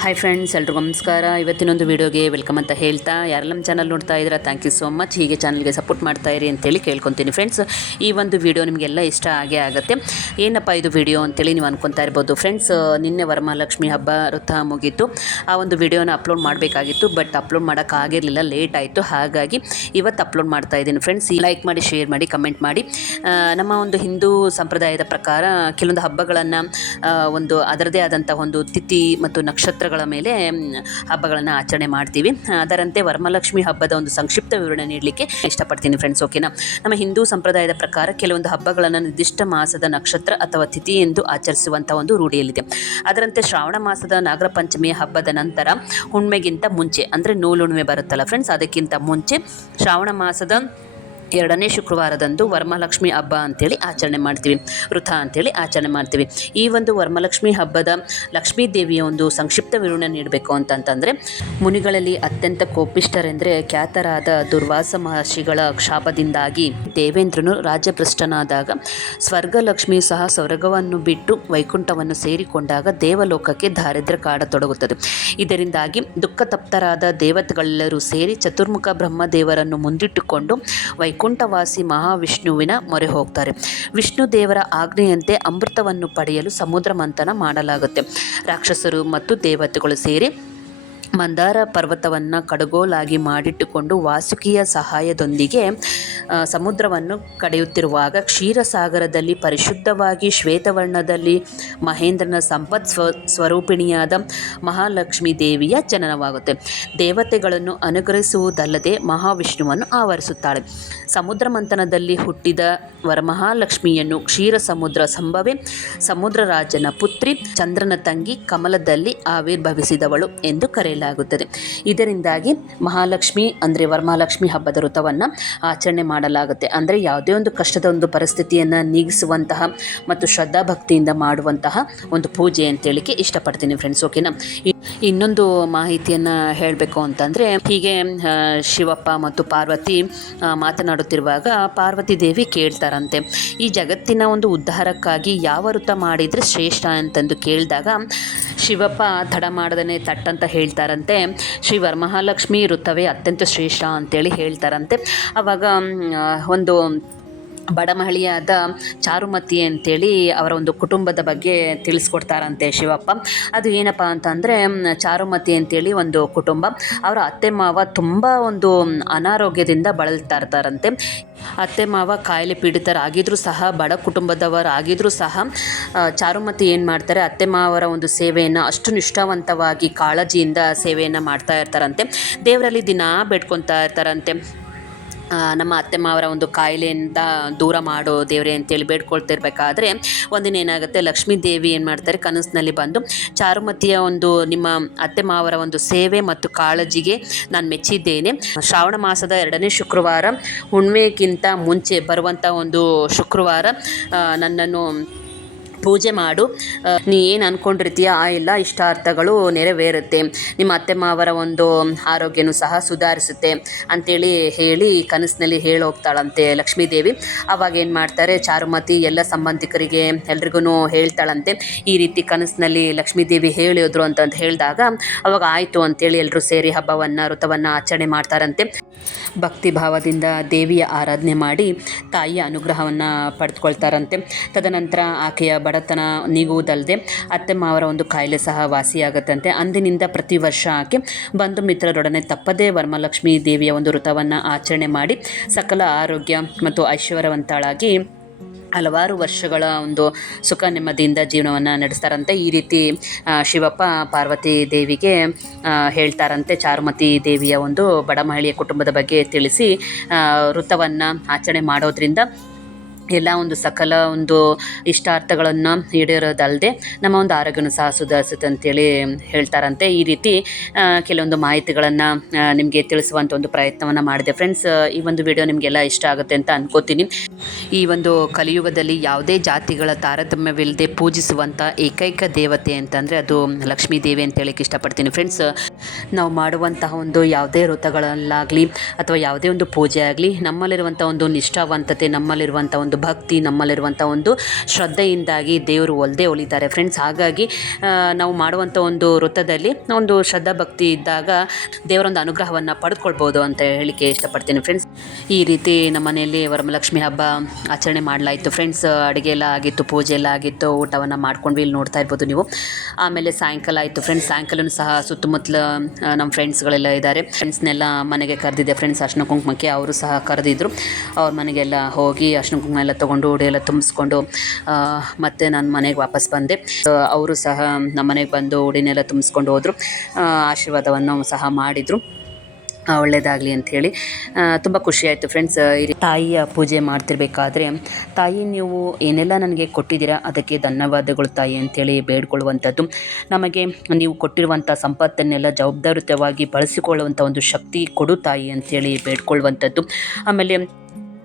Hi friends, ಎಲ್ರಿಗೂ ನಮಸ್ಕಾರ. ಇವತ್ತಿನೊಂದು ವೀಡಿಯೋಗೆ welcome ಅಂತ ಹೇಳ್ತಾ, ಯಾರೆಲ್ಲ ನಮ್ಮ ಚಾನಲ್ ನೋಡ್ತಾ ಇದ್ದೀರಾ ಥ್ಯಾಂಕ್ ಯು ಸೋ ಮಚ್. ಹೀಗೆ ಚಾನಲ್ಗೆ ಸಪೋರ್ಟ್ ಮಾಡ್ತಾ ಇರಿ ಅಂತೇಳಿ ಕೇಳ್ಕೊತೀನಿ ಫ್ರೆಂಡ್ಸ್. ಈ ಒಂದು ವೀಡಿಯೋ ನಿಮಗೆಲ್ಲ ಇಷ್ಟ ಆಗೇ ಆಗುತ್ತೆ. ಏನಪ್ಪ ಇದು ವೀಡಿಯೋ ಅಂತೇಳಿ ನೀವು ಅನ್ಕೊತಾ ಇರ್ಬೋದು ಫ್ರೆಂಡ್ಸ್. ನಿನ್ನೆ ವರಮಹಾಲಕ್ಷ್ಮಿ ಹಬ್ಬ ವೃತ ಮುಗೀತು. ಆ ಒಂದು ವೀಡಿಯೋನ ಅಪ್ಲೋಡ್ ಮಾಡಬೇಕಾಗಿತ್ತು, ಬಟ್ ಅಪ್ಲೋಡ್ ಮಾಡೋಕ್ಕಾಗಿರಲಿಲ್ಲ, ಲೇಟ್ ಆಯಿತು. ಹಾಗಾಗಿ ಇವತ್ತು ಅಪ್ಲೋಡ್ ಮಾಡ್ತಾ ಇದ್ದೀನಿ ಫ್ರೆಂಡ್ಸ್. ಲೈಕ್ ಮಾಡಿ, ಶೇರ್ ಮಾಡಿ, ಕಮೆಂಟ್ ಮಾಡಿ. ನಮ್ಮ ಒಂದು ಹಿಂದೂ ಸಂಪ್ರದಾಯದ ಪ್ರಕಾರ ಕೆಲವೊಂದು ಹಬ್ಬಗಳನ್ನು ಒಂದು ಅದರದೇ ಆದಂಥ ಒಂದು ತಿಥಿ ಮತ್ತು ನಕ್ಷತ್ರಗಳ ಮೇಲೆ ಹಬ್ಬಗಳನ್ನು ಆಚರಣೆ ಮಾಡ್ತೀವಿ. ಅದರಂತೆ ವರಮಹಾಲಕ್ಷ್ಮಿ ಹಬ್ಬದ ಒಂದು ಸಂಕ್ಷಿಪ್ತ ವಿವರಣೆ ನೀಡಲಿಕ್ಕೆ ಇಷ್ಟಪಡ್ತೀನಿ ಫ್ರೆಂಡ್ಸ್. ಓಕೆನಾ. ನಮ್ಮ ಹಿಂದೂ ಸಂಪ್ರದಾಯದ ಪ್ರಕಾರ ಕೆಲವೊಂದು ಹಬ್ಬಗಳನ್ನು ನಿರ್ದಿಷ್ಟ ಮಾಸದ ನಕ್ಷತ್ರ ಅಥವಾ ತಿಥಿ ಎಂದು ಆಚರಿಸುವಂಥ ಒಂದು ರೂಢಿಯಲ್ಲಿದೆ. ಅದರಂತೆ ಶ್ರಾವಣ ಮಾಸದ ನಾಗರ ಪಂಚಮಿಯ ಹಬ್ಬದ ನಂತರ ಹುಣ್ಮೆಗಿಂತ ಮುಂಚೆ, ಅಂದರೆ ನೂಲುಣ್ಮೆ ಬರುತ್ತಲ್ಲ ಫ್ರೆಂಡ್ಸ್, ಅದಕ್ಕಿಂತ ಮುಂಚೆ ಶ್ರಾವಣ ಮಾಸದ 2ನೇ ಶುಕ್ರವಾರದಂದು ವರಮಹಾಲಕ್ಷ್ಮಿ ಹಬ್ಬ ಅಂಥೇಳಿ ಆಚರಣೆ ಮಾಡ್ತೀವಿ, ವೃತ ಅಂಥೇಳಿ ಆಚರಣೆ ಮಾಡ್ತೀವಿ. ಈ ಒಂದು ವರಮಹಾಲಕ್ಷ್ಮಿ ಹಬ್ಬದ ಲಕ್ಷ್ಮೀ ದೇವಿಯ ಒಂದು ಸಂಕ್ಷಿಪ್ತ ವಿವರಣೆ ನೀಡಬೇಕು ಅಂತಂತಂದರೆ, ಮುನಿಗಳಲ್ಲಿ ಅತ್ಯಂತ ಕೋಪಿಷ್ಠರೆಂದರೆ ಖ್ಯಾತರಾದ ದುರ್ವಾಸ ಮಹರ್ಷಿಗಳ ಶಾಪದಿಂದಾಗಿ ದೇವೇಂದ್ರನು ರಾಜ್ಯಭ್ರಷ್ಟನಾದಾಗ ಸ್ವರ್ಗಲಕ್ಷ್ಮಿ ಸಹ ಸ್ವರ್ಗವನ್ನು ಬಿಟ್ಟು ವೈಕುಂಠವನ್ನು ಸೇರಿಕೊಂಡಾಗ ದೇವಲೋಕಕ್ಕೆ ದಾರಿದ್ರ್ಯ ಕಾಡತೊಡಗುತ್ತದೆ. ಇದರಿಂದಾಗಿ ದುಃಖತಪ್ತರಾದ ದೇವತೆಗಳೆಲ್ಲರೂ ಸೇರಿ ಚತುರ್ಮುಖ ಬ್ರಹ್ಮದೇವರನ್ನು ಮುಂದಿಟ್ಟುಕೊಂಡು ವೈಕುಂಠವಾಸಿ ಮಹಾವಿಷ್ಣುವಿನ ಮೊರೆ ಹೋಗ್ತಾರೆ. ವಿಷ್ಣು ದೇವರ ಆಜ್ಞೆಯಂತೆ ಅಮೃತವನ್ನು ಪಡೆಯಲು ಸಮುದ್ರ ಮಂಥನ ಮಾಡಲಾಗುತ್ತೆ. ರಾಕ್ಷಸರು ಮತ್ತು ದೇವತೆಗಳು ಸೇರಿ ಮಂದಾರ ಪರ್ವತವನ್ನು ಕಡಗೋಲಾಗಿ ಮಾಡಿಟ್ಟುಕೊಂಡು ವಾಸುಕಿಯ ಸಹಾಯದೊಂದಿಗೆ ಸಮುದ್ರವನ್ನು ಕಡೆಯುತ್ತಿರುವಾಗ ಕ್ಷೀರಸಾಗರದಲ್ಲಿ ಪರಿಶುದ್ಧವಾಗಿ ಶ್ವೇತವರ್ಣದಲ್ಲಿ ಮಹೇಂದ್ರನ ಸಂಪತ್ ಸ್ವರೂಪಿಣಿಯಾದ ಮಹಾಲಕ್ಷ್ಮೀ ದೇವಿಯ ಜನನವಾಗುತ್ತೆ. ದೇವತೆಗಳನ್ನು ಅನುಗ್ರಹಿಸುವುದಲ್ಲದೆ ಮಹಾವಿಷ್ಣುವನ್ನು ಆವರಿಸುತ್ತಾಳೆ. ಸಮುದ್ರ ಮಂಥನದಲ್ಲಿ ಹುಟ್ಟಿದ ವರಮಹಾಲಕ್ಷ್ಮಿಯನ್ನು ಕ್ಷೀರ ಸಮುದ್ರ ಸಂಭವೆ, ಸಮುದ್ರ ರಾಜನ ಪುತ್ರಿ, ಚಂದ್ರನ ತಂಗಿ, ಕಮಲದಲ್ಲಿ ಆವಿರ್ಭವಿಸಿದವಳು ಎಂದು ಕರೆಯಲಾಗುತ್ತದೆ. ಇದರಿಂದಾಗಿ ಮಹಾಲಕ್ಷ್ಮಿ ಅಂದರೆ ವರಮಹಾಲಕ್ಷ್ಮಿ ಹಬ್ಬದ ವೃತವನ್ನು ಆಚರಣೆ ಮಾಡಲಾಗುತ್ತೆ. ಅಂದರೆ ಯಾವುದೇ ಒಂದು ಕಷ್ಟದ ಒಂದು ಪರಿಸ್ಥಿತಿಯನ್ನು ನೀಗಿಸುವಂತಹ ಮತ್ತು ಶ್ರದ್ಧಾ ಭಕ್ತಿಯಿಂದ ಮಾಡುವಂತಹ ಒಂದು ಪೂಜೆ ಅಂತೇಳಿಕೆ ಇಷ್ಟಪಡ್ತೀನಿ ಫ್ರೆಂಡ್ಸ್. ಓಕೆನಾ. ಇನ್ನೊಂದು ಮಾಹಿತಿಯನ್ನು ಹೇಳಬೇಕು ಅಂತಂದರೆ, ಹೀಗೆ ಶಿವಪ್ಪ ಮತ್ತು ಪಾರ್ವತಿ ಮಾತನಾಡುತ್ತಿರುವಾಗ ಪಾರ್ವತಿ ದೇವಿ ಕೇಳ್ತಾರಂತೆ, ಈ ಜಗತ್ತಿನ ಒಂದು ಉದ್ಧಾರಕ್ಕಾಗಿ ಯಾವ ವೃತ ಮಾಡಿದರೆ ಶ್ರೇಷ್ಠ ಅಂತಂದು ಕೇಳಿದಾಗ ಶಿವಪ್ಪ ತಡ ಮಾಡದೇ ತಟ್ಟಂತ ಹೇಳ್ತಾರಂತೆ, ಶ್ರೀ ವರಮಹಾಲಕ್ಷ್ಮಿ ವೃತವೇ ಅತ್ಯಂತ ಶ್ರೇಷ್ಠ ಅಂತೇಳಿ ಹೇಳ್ತಾರಂತೆ. ಆವಾಗ ಒಂದು ಬಡ ಮಹಿಳೆಯಾದ ಚಾರುಮತಿ ಅಂತೇಳಿ ಅವರ ಒಂದು ಕುಟುಂಬದ ಬಗ್ಗೆ ತಿಳಿಸ್ಕೊಡ್ತಾರಂತೆ ಶಿವಪ್ಪ. ಅದು ಏನಪ್ಪ ಅಂತಂದರೆ, ಚಾರುಮತಿ ಅಂತೇಳಿ ಒಂದು ಕುಟುಂಬ, ಅವರ ಅತ್ತೆ ಮಾವ ತುಂಬ ಒಂದು ಅನಾರೋಗ್ಯದಿಂದ ಬಳಲ್ತಾ ಇರ್ತಾರಂತೆ. ಅತ್ತೆ ಮಾವ ಕಾಯಿಲೆ ಪೀಡಿತರಾಗಿದ್ದರೂ ಸಹ, ಬಡ ಕುಟುಂಬದವರಾಗಿದ್ದರೂ ಸಹ ಚಾರುಮತಿ ಏನು ಮಾಡ್ತಾರೆ, ಅತ್ತೆ ಮಾವರ ಒಂದು ಸೇವೆಯನ್ನು ಅಷ್ಟು ನಿಷ್ಠಾವಂತವಾಗಿ ಕಾಳಜಿಯಿಂದ ಸೇವೆಯನ್ನು ಮಾಡ್ತಾ ಇರ್ತಾರಂತೆ. ದೇವರಲ್ಲಿ ದಿನ ಬೇಡ್ಕೊತಾ ಇರ್ತಾರಂತೆ, ನಮ್ಮ ಅತ್ತೆ ಮಾವರ ಒಂದು ಕಾಯಿಲೆಯಿಂದ ದೂರ ಮಾಡೋ ದೇವರೇ ಅಂತೇಳಿ ಬೇಡ್ಕೊಳ್ತಿರ್ಬೇಕಾದ್ರೆ ಒಂದಿನ ಏನಾಗುತ್ತೆ, ಲಕ್ಷ್ಮೀ ದೇವಿ ಏನು ಮಾಡ್ತಾರೆ, ಕನಸಿನಲ್ಲಿ ಬಂದು ಚಾರುಮತಿಯ ಒಂದು ನಿಮ್ಮ ಅತ್ತೆ ಮಾವರ ಒಂದು ಸೇವೆ ಮತ್ತು ಕಾಳಜಿಗೆ ನಾನು ಮೆಚ್ಚಿದ್ದೇನೆ. ಶ್ರಾವಣ ಮಾಸದ 2ನೇ ಶುಕ್ರವಾರ ಹುಣ್ಮೆಗಿಂತ ಮುಂಚೆ ಬರುವಂಥ ಒಂದು ಶುಕ್ರವಾರ ನನ್ನನ್ನು ಪೂಜೆ ಮಾಡು, ನೀ ಏನು ಅಂದ್ಕೊಂಡಿರ್ತೀಯ ಆ ಎಲ್ಲ ಇಷ್ಟಾರ್ಥಗಳು ನೆರವೇರುತ್ತೆ, ನಿಮ್ಮ ಅತ್ತೆ ಮಾವರ ಒಂದು ಆರೋಗ್ಯನೂ ಸಹ ಸುಧಾರಿಸುತ್ತೆ ಅಂತೇಳಿ ಹೇಳಿ ಕನಸಿನಲ್ಲಿ ಹೋಗ್ತಾಳಂತೆ ಲಕ್ಷ್ಮೀದೇವಿ. ಆವಾಗ ಏನು ಮಾಡ್ತಾರೆ, ಚಾರುಮತಿ ಎಲ್ಲ ಸಂಬಂಧಿಕರಿಗೆ ಎಲ್ರಿಗೂ ಹೇಳ್ತಾಳಂತೆ, ಈ ರೀತಿ ಕನಸಿನಲ್ಲಿ ಲಕ್ಷ್ಮೀದೇವಿ ಹೇಳಿದ್ರು ಅಂತಂದು ಹೇಳಿದಾಗ ಅವಾಗ ಆಯಿತು ಅಂತೇಳಿ ಎಲ್ಲರೂ ಸೇರಿ ಹಬ್ಬವನ್ನು ವೃತವನ್ನು ಆಚರಣೆ ಮಾಡ್ತಾರಂತೆ. ಭಕ್ತಿ ಭಾವದಿಂದ ದೇವಿಯ ಆರಾಧನೆ ಮಾಡಿ ತಾಯಿಯ ಅನುಗ್ರಹವನ್ನು ಪಡೆದುಕೊಳ್ತಾರಂತೆ. ತದನಂತರ ಆಕೆಯ ಬಡತನ ನೀಗುವುದಲ್ಲದೆ ಅತ್ತೆ ಮಾವರ ಒಂದು ಕಾಯಿಲೆ ಸಹ ವಾಸಿಯಾಗುತ್ತಂತೆ. ಅಂದಿನಿಂದ ಪ್ರತಿ ವರ್ಷ ಆಕೆ ಬಂಧು ಮಿತ್ರರೊಡನೆ ತಪ್ಪದೇ ವರಮಹಾಲಕ್ಷ್ಮಿ ದೇವಿಯ ಒಂದು ವೃತವನ್ನು ಆಚರಣೆ ಮಾಡಿ ಸಕಲ ಆರೋಗ್ಯ ಮತ್ತು ಐಶ್ವರ್ಯವಂತಳಾಗಿ ಹಲವಾರು ವರ್ಷಗಳ ಒಂದು ಸುಖ ನೆಮ್ಮದಿಯಿಂದ ಜೀವನವನ್ನು ನಡೆಸ್ತಾರಂತೆ. ಈ ರೀತಿ ಶಿವಪ್ಪ ಪಾರ್ವತಿ ದೇವಿಗೆ ಹೇಳ್ತಾರಂತೆ, ಚಾರುಮತಿ ದೇವಿಯ ಒಂದು ಬಡ ಮಹಿಳೆಯ ಕುಟುಂಬದ ಬಗ್ಗೆ ತಿಳಿಸಿ ವೃತವನ್ನು ಆಚರಣೆ ಮಾಡೋದ್ರಿಂದ ಎಲ್ಲ ಒಂದು ಸಕಲ ಒಂದು ಇಷ್ಟಾರ್ಥಗಳನ್ನು ಈಡೇರೋದಲ್ಲದೆ ನಮ್ಮ ಒಂದು ಆರೋಗ್ಯನೂ ಸಹ ಸುಧಾರಿಸುತ್ತೆ ಅಂತೇಳಿ ಹೇಳ್ತಾರಂತೆ. ಈ ರೀತಿ ಕೆಲವೊಂದು ಮಾಹಿತಿಗಳನ್ನು ನಿಮಗೆ ತಿಳಿಸುವಂಥ ಒಂದು ಪ್ರಯತ್ನವನ್ನು ಮಾಡಿದೆ ಫ್ರೆಂಡ್ಸ್. ಈ ಒಂದು ವಿಡಿಯೋ ನಿಮಗೆಲ್ಲ ಇಷ್ಟ ಆಗುತ್ತೆ ಅಂತ ಅನ್ಕೋತೀನಿ. ಈ ಒಂದು ಕಲಿಯುಗದಲ್ಲಿ ಯಾವುದೇ ಜಾತಿಗಳ ತಾರತಮ್ಯವಿಲ್ಲದೆ ಪೂಜಿಸುವಂಥ ಏಕೈಕ ದೇವತೆ ಅಂತಂದರೆ ಅದು ಲಕ್ಷ್ಮೀ ದೇವಿ ಅಂತ ಹೇಳಕ್ಕೆ ಇಷ್ಟಪಡ್ತೀನಿ ಫ್ರೆಂಡ್ಸ್. ನಾವು ಮಾಡುವಂತಹ ಒಂದು ಯಾವುದೇ ವ್ರತಗಳಲ್ಲಾಗಲಿ ಅಥವಾ ಯಾವುದೇ ಒಂದು ಪೂಜೆ ಆಗಲಿ, ನಮ್ಮಲ್ಲಿರುವಂಥ ಒಂದು ನಿಷ್ಠಾವಂತತೆ, ನಮ್ಮಲ್ಲಿರುವಂಥ ಒಂದು ಒಂದು ಭಕ್ತಿ, ನಮ್ಮಲ್ಲಿರುವಂಥ ಒಂದು ಶ್ರದ್ಧೆಯಿಂದಾಗಿ ದೇವರು ಒಲ್ದೇ ಒಲಿತಾರೆ ಫ್ರೆಂಡ್ಸ್. ಹಾಗಾಗಿ ನಾವು ಮಾಡುವಂಥ ಒಂದು ವೃತ್ತದಲ್ಲಿ ಒಂದು ಶ್ರದ್ಧಾ ಭಕ್ತಿ ಇದ್ದಾಗ ದೇವರೊಂದು ಅನುಗ್ರಹವನ್ನು ಪಡೆದುಕೊಳ್ಬೋದು ಅಂತ ಹೇಳಿಕ್ಕೆ ಇಷ್ಟಪಡ್ತೀನಿ ಫ್ರೆಂಡ್ಸ್. ಈ ರೀತಿ ನಮ್ಮ ಮನೆಯಲ್ಲಿ ವರಮಲಕ್ಷ್ಮಿ ಹಬ್ಬ ಆಚರಣೆ ಮಾಡಲಾಯಿತು ಫ್ರೆಂಡ್ಸ್. ಅಡುಗೆ ಎಲ್ಲ ಆಗಿತ್ತು, ಪೂಜೆ ಎಲ್ಲ ಆಗಿತ್ತು, ಊಟವನ್ನು ಮಾಡ್ಕೊಂಡ್ವಿ. ಇಲ್ಲಿ ನೋಡ್ತಾ ಇರ್ಬೋದು ನೀವು. ಆಮೇಲೆ ಸಾಯಂಕಾಲ ಆಯಿತು ಫ್ರೆಂಡ್ಸ್. ಸಾಯಂಕಾಲನೂ ಸಹ ಸುತ್ತಮುತ್ತಲ ನಮ್ಮ ಫ್ರೆಂಡ್ಸ್ಗಳೆಲ್ಲ ಇದ್ದಾರೆ. ಫ್ರೆಂಡ್ಸ್ನೆಲ್ಲ ಮನೆಗೆ ಕರೆದಿದ್ದೆ ಫ್ರೆಂಡ್ಸ್ ಅರ್ಶಿನ ಕುಂಕುಮಕ್ಕೆ. ಅವರು ಸಹ ಕರೆದಿದ್ರು. ಅವ್ರ ಮನೆಗೆಲ್ಲ ಹೋಗಿ ಅರ್ಶಿನ ಕುಂಕುಮ ಎಲ್ಲ ತೊಗೊಂಡು ಉಡಿ ಎಲ್ಲ ತುಂಬಿಸ್ಕೊಂಡು ಮತ್ತು ನಾನು ಮನೆಗೆ ವಾಪಸ್ ಬಂದೆ. ಅವರು ಸಹ ನಮ್ಮ ಮನೆಗೆ ಬಂದು ಉಡಿನೆಲ್ಲ ತುಂಬಿಸ್ಕೊಂಡು ಹೋದರು. ಆಶೀರ್ವಾದವನ್ನು ಸಹ ಮಾಡಿದರು, ಒಳ್ಳೆಯದಾಗಲಿ ಅಂಥೇಳಿ. ತುಂಬ ಖುಷಿಯಾಯಿತು ಫ್ರೆಂಡ್ಸ್. ತಾಯಿಯ ಪೂಜೆ ಮಾಡ್ತಿರ್ಬೇಕಾದ್ರೆ, ತಾಯಿ ನೀವು ಏನೆಲ್ಲ ನನಗೆ ಕೊಟ್ಟಿದ್ದೀರಾ ಅದಕ್ಕೆ ಧನ್ಯವಾದಗಳು ತಾಯಿ ಅಂಥೇಳಿ ಬೇಡ್ಕೊಳ್ಳುವಂಥದ್ದು. ನಮಗೆ ನೀವು ಕೊಟ್ಟಿರುವಂಥ ಸಂಪತ್ತನ್ನೆಲ್ಲ ಜವಾಬ್ದಾರಿಯುತವಾಗಿ ಬಳಸಿಕೊಳ್ಳುವಂಥ ಒಂದು ಶಕ್ತಿ ಕೊಡು ತಾಯಿ ಅಂಥೇಳಿ ಬೇಡ್ಕೊಳ್ಳುವಂಥದ್ದು. ಆಮೇಲೆ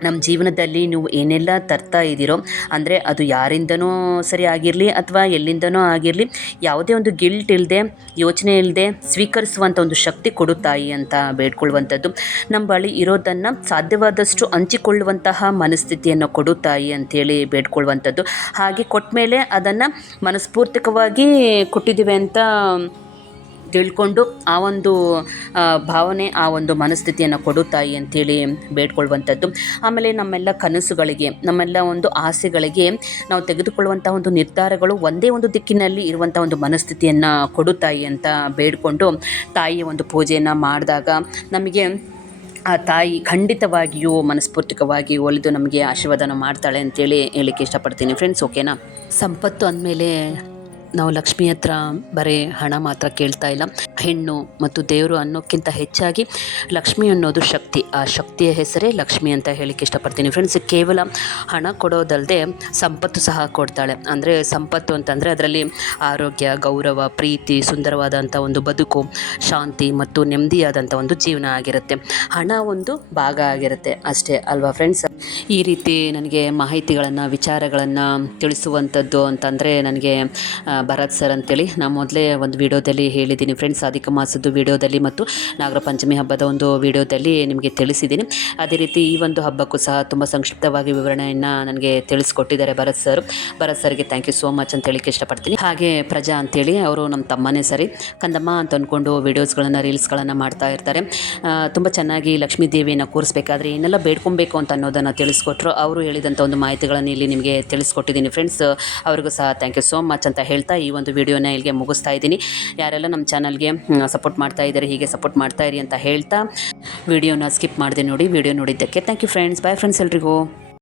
ನಮ್ಮ ಜೀವನದಲ್ಲಿ ನೀವು ಏನೆಲ್ಲ ತರ್ತಾ ಇದ್ದೀರೋ, ಅಂದರೆ ಅದು ಯಾರಿಂದನೂ ಸರಿ ಆಗಿರಲಿ ಅಥವಾ ಎಲ್ಲಿಂದನೋ ಆಗಿರಲಿ, ಯಾವುದೇ ಒಂದು ಗಿಲ್ಟ್ ಇಲ್ಲದೆ, ಯೋಚನೆ ಇಲ್ಲದೆ ಸ್ವೀಕರಿಸುವಂಥ ಒಂದು ಶಕ್ತಿ ಕೊಡು ತಾಯಿ ಅಂತ ಬೇಡ್ಕೊಳ್ಳುವಂಥದ್ದು. ನಮ್ಮ ಬಳಿ ಇರೋದನ್ನು ಸಾಧ್ಯವಾದಷ್ಟು ಹಂಚಿಕೊಳ್ಳುವಂತಹ ಮನಸ್ಥಿತಿಯನ್ನು ಕೊಡು ತಾಯಿ ಅಂಥೇಳಿ ಬೇಡ್ಕೊಳ್ಳುವಂಥದ್ದು. ಹಾಗೆ ಕೊಟ್ಟ ಮೇಲೆ ಅದನ್ನು ಮನಸ್ಫೂರ್ತಿಕವಾಗಿ ಕೊಟ್ಟಿದ್ದೀವಿ ಅಂತ ತಿಳ್ಕೊಂಡು ಆ ಒಂದು ಭಾವನೆ, ಆ ಒಂದು ಮನಸ್ಥಿತಿಯನ್ನು ಕೊಡು ತಾಯಿ ಅಂಥೇಳಿ ಬೇಡ್ಕೊಳ್ಳುವಂಥದ್ದು. ಆಮೇಲೆ ನಮ್ಮೆಲ್ಲ ಕನಸುಗಳಿಗೆ, ನಮ್ಮೆಲ್ಲ ಒಂದು ಆಸೆಗಳಿಗೆ ನಾವು ತೆಗೆದುಕೊಳ್ಳುವಂಥ ಒಂದು ನಿರ್ಧಾರಗಳು ಒಂದೇ ಒಂದು ದಿಕ್ಕಿನಲ್ಲಿ ಇರುವಂಥ ಒಂದು ಮನಸ್ಥಿತಿಯನ್ನು ಕೊಡು ತಾಯಿ ಅಂತ ಬೇಡಿಕೊಂಡು ತಾಯಿಯ ಒಂದು ಪೂಜೆಯನ್ನು ಮಾಡಿದಾಗ ನಮಗೆ ಆ ತಾಯಿ ಖಂಡಿತವಾಗಿಯೂ ಮನಸ್ಫೂರ್ತಿಕವಾಗಿ ಒಲಿದು ನಮಗೆ ಆಶೀರ್ವಾದನ ಮಾಡ್ತಾಳೆ ಅಂತೇಳಿ ಹೇಳಲಿಕ್ಕೆ ಇಷ್ಟಪಡ್ತೀನಿ ಫ್ರೆಂಡ್ಸ್. ಓಕೆನಾ. ಸಂಪತ್ತು ಅಂದಮೇಲೆ ನಾವು ಲಕ್ಷ್ಮಿ ಹತ್ರ ಬರೀ ಹಣ ಮಾತ್ರ ಕೇಳ್ತಾ ಇಲ್ಲ. ಹೆಣ್ಣು ಮತ್ತು ದೇವರು ಅನ್ನೋಕ್ಕಿಂತ ಹೆಚ್ಚಾಗಿ ಲಕ್ಷ್ಮಿ ಅನ್ನೋದು ಶಕ್ತಿ. ಆ ಶಕ್ತಿಯ ಹೆಸರೇ ಲಕ್ಷ್ಮಿ ಅಂತ ಹೇಳಿಕ್ಕೆ ಇಷ್ಟಪಡ್ತೀನಿ ಫ್ರೆಂಡ್ಸ್. ಕೇವಲ ಹಣ ಕೊಡೋದಲ್ಲದೆ ಸಂಪತ್ತು ಸಹ ಕೊಡ್ತಾಳೆ. ಅಂದರೆ ಸಂಪತ್ತು ಅಂತಂದರೆ ಅದರಲ್ಲಿ ಆರೋಗ್ಯ, ಗೌರವ, ಪ್ರೀತಿ, ಸುಂದರವಾದಂಥ ಒಂದು ಬದುಕು, ಶಾಂತಿ ಮತ್ತು ನೆಮ್ಮದಿಯಾದಂಥ ಒಂದು ಜೀವನ ಆಗಿರುತ್ತೆ. ಹಣ ಒಂದು ಭಾಗ ಆಗಿರುತ್ತೆ ಅಷ್ಟೇ ಅಲ್ವಾ ಫ್ರೆಂಡ್ಸ್. ಈ ರೀತಿ ನನಗೆ ಮಾಹಿತಿಗಳನ್ನು, ವಿಚಾರಗಳನ್ನು ತಿಳಿಸುವಂಥದ್ದು ಅಂತಂದರೆ ನನಗೆ ಭರತ್ ಸರ್ ಅಂತೇಳಿ ನಾನು ಮೊದಲೇ ಒಂದು ವಿಡಿಯೋದಲ್ಲಿ ಹೇಳಿದ್ದೀನಿ ಫ್ರೆಂಡ್ಸ್. ಅಧಿಕ ಮಾಸದ ವಿಡಿಯೋದಲ್ಲಿ ಮತ್ತು ನಾಗರ ಪಂಚಮಿ ಹಬ್ಬದ ಒಂದು ವಿಡಿಯೋದಲ್ಲಿ ನಿಮಗೆ ತಿಳಿಸಿದ್ದೀನಿ. ಅದೇ ರೀತಿ ಈ ಒಂದು ಹಬ್ಬಕ್ಕೂ ಸಹ ತುಂಬ ಸಂಕ್ಷಿಪ್ತವಾಗಿ ವಿವರಣೆಯನ್ನು ನನಗೆ ತಿಳಿಸ್ಕೊಟ್ಟಿದ್ದಾರೆ ಭರತ್ ಸರ್. ಭರತ್ ಸರ್ಗೆ ಥ್ಯಾಂಕ್ ಯು ಸೋ ಮಚ್ ಅಂತ ಹೇಳಿಕ್ಕೆ ಇಷ್ಟಪಡ್ತೀನಿ. ಹಾಗೆ ಪ್ರಜಾ ಅಂತೇಳಿ ಅವರು ನಮ್ಮ ತಮ್ಮನೇ ಸರಿ, ಕಂದಮ್ಮ ಅಂತ ಅಂದ್ಕೊಂಡು ವೀಡಿಯೋಸ್ಗಳನ್ನು, ರೀಲ್ಸ್ಗಳನ್ನು ಮಾಡ್ತಾ ಇರ್ತಾರೆ. ತುಂಬ ಚೆನ್ನಾಗಿ ಲಕ್ಷ್ಮೀ ದೇವಿಯನ್ನು ಕೂರಿಸ್ಬೇಕಾದ್ರೆ ಏನೆಲ್ಲ ಬೇಡ್ಕೊಬೇಕು ಅಂತ ಅನ್ನೋದನ್ನು ತಿಳಿಸ್ಕೊಟ್ರು. ಅವರು ಹೇಳಿದಂಥ ಒಂದು ಮಾಹಿತಿಗಳನ್ನು ಇಲ್ಲಿ ನಿಮಗೆ ತಿಳಿಸ್ಕೊಟ್ಟಿದ್ದೀನಿ ಫ್ರೆಂಡ್ಸ್. ಅವ್ರಿಗೂ ಸಹ ಥ್ಯಾಂಕ್ ಯು ಸೋ ಮಚ್ ಅಂತ ಹೇಳ್ತಾ ಈ ಒಂದು ವಿಡಿಯೋನ ಇಲ್ಲಿಗೆ ಮುಗಿಸ್ತಾ ಇದ್ದೀನಿ. ಯಾರೆಲ್ಲ ನಮ್ಮ ಚಾನಲ್ಗೆ ಸಪೋರ್ಟ್ ಮಾಡ್ತಾ ಇದ್ದಾರೆ, ಹೀಗೆ ಸಪೋರ್ಟ್ ಮಾಡ್ತಾ ಇರಿ ಅಂತ ಹೇಳ್ತಾ ವಿಡಿಯೋನ ಸ್ಕಿಪ್ ಮಾಡಿದೆ ನೋಡಿ. ವಿಡಿಯೋ ನೋಡಿದ್ದಕ್ಕೆ thank you friends. Bye friends ಎಲ್ರಿಗೂ.